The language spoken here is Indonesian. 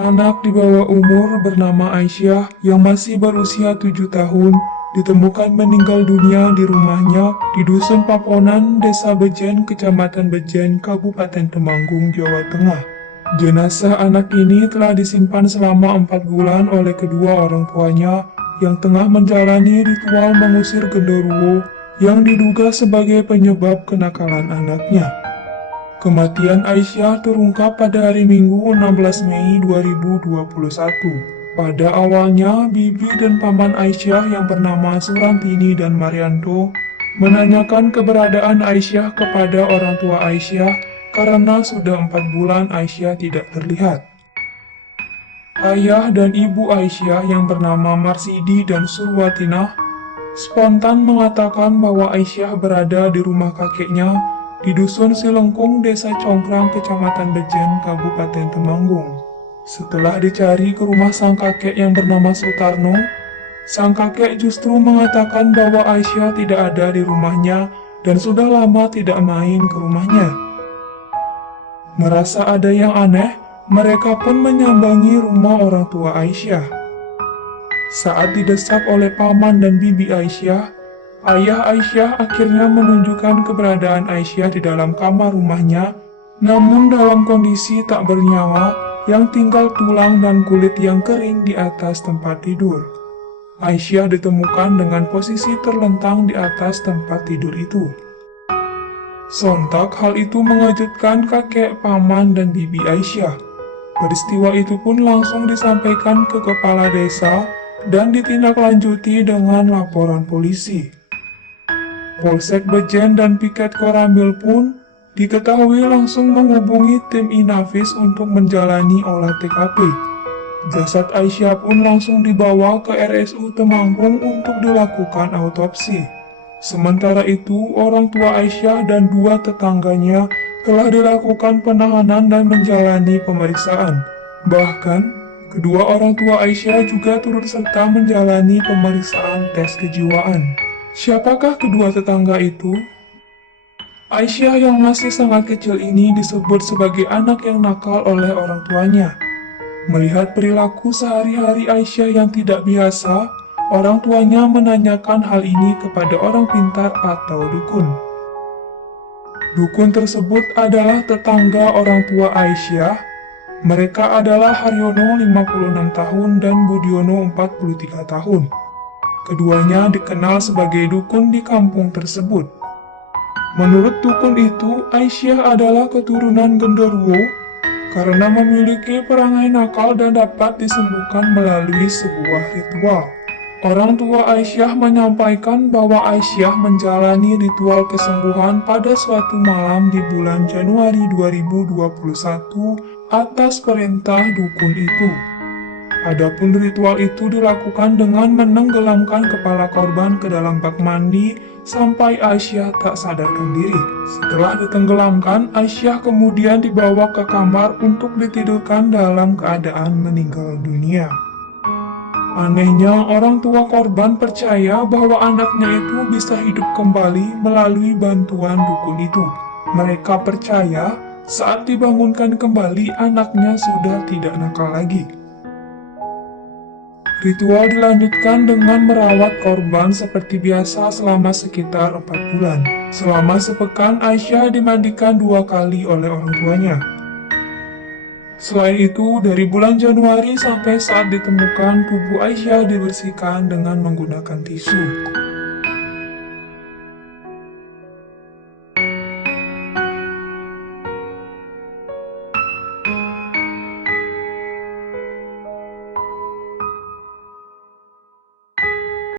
Anak di bawah umur bernama Aisyah yang masih berusia 7 tahun ditemukan meninggal dunia di rumahnya di Dusun Paponan, Desa Bejen, Kecamatan Bejen, Kabupaten Temanggung, Jawa Tengah. Jenazah anak ini telah disimpan selama 4 bulan oleh kedua orang tuanya yang tengah menjalani ritual mengusir genderuwo yang diduga sebagai penyebab kenakalan anaknya. Kematian Aisyah terungkap pada hari Minggu 16 Mei 2021. Pada awalnya, bibi dan paman Aisyah yang bernama Surantini dan Marianto menanyakan keberadaan Aisyah kepada orang tua Aisyah karena sudah 4 bulan Aisyah tidak terlihat. Ayah dan ibu Aisyah yang bernama Marsidi dan Surwatinah spontan mengatakan bahwa Aisyah berada di rumah kakeknya di Dusun Silengkung, Desa Congkrang, Kecamatan Bejen, Kabupaten Temanggung. Setelah dicari ke rumah sang kakek yang bernama Sutarno, sang kakek justru mengatakan bahwa Aisyah tidak ada di rumahnya dan sudah lama tidak main ke rumahnya. Merasa ada yang aneh, mereka pun menyambangi rumah orang tua Aisyah. Saat didesak oleh paman dan bibi Aisyah, ayah Aisyah akhirnya menunjukkan keberadaan Aisyah di dalam kamar rumahnya, namun dalam kondisi tak bernyawa yang tinggal tulang dan kulit yang kering di atas tempat tidur. Aisyah ditemukan dengan posisi terlentang di atas tempat tidur itu. Sontak hal itu mengejutkan kakek, paman, dan bibi Aisyah. Peristiwa itu pun langsung disampaikan ke kepala desa dan ditindaklanjuti dengan laporan polisi. Polsek Bejen dan Piket Koramil pun diketahui langsung menghubungi tim Inafis untuk menjalani olah TKP. Jasad Aisyah pun langsung dibawa ke RSU Temanggung untuk dilakukan autopsi. Sementara itu, orang tua Aisyah dan 2 tetangganya telah dilakukan penahanan dan menjalani pemeriksaan. Bahkan, kedua orang tua Aisyah juga turut serta menjalani pemeriksaan tes kejiwaan. Siapakah kedua tetangga itu? Aisyah yang masih sangat kecil ini disebut sebagai anak yang nakal oleh orang tuanya. Melihat perilaku sehari-hari Aisyah yang tidak biasa, orang tuanya menanyakan hal ini kepada orang pintar atau dukun. Dukun tersebut adalah tetangga orang tua Aisyah. Mereka adalah Haryono 56 tahun dan Budiono 43 tahun. Keduanya dikenal sebagai dukun di kampung tersebut. Menurut dukun itu, Aisyah adalah keturunan genderuwo karena memiliki perangai nakal dan dapat disembuhkan melalui sebuah ritual. Orang tua Aisyah menyampaikan bahwa Aisyah menjalani ritual kesembuhan pada suatu malam di bulan Januari 2021 atas perintah dukun itu. Adapun ritual itu dilakukan dengan menenggelamkan kepala korban ke dalam bak mandi sampai Aisyah tak sadarkan diri. Setelah ditenggelamkan, Aisyah kemudian dibawa ke kamar untuk ditidurkan dalam keadaan meninggal dunia. Anehnya, orang tua korban percaya bahwa anaknya itu bisa hidup kembali melalui bantuan dukun itu. Mereka percaya saat dibangunkan kembali anaknya sudah tidak nakal lagi. Ritual dilanjutkan dengan merawat korban seperti biasa selama sekitar 4 bulan. Selama sepekan, Aisyah dimandikan 2 kali oleh orang tuanya. Selain itu, dari bulan Januari sampai saat ditemukan, tubuh Aisyah dibersihkan dengan menggunakan tisu.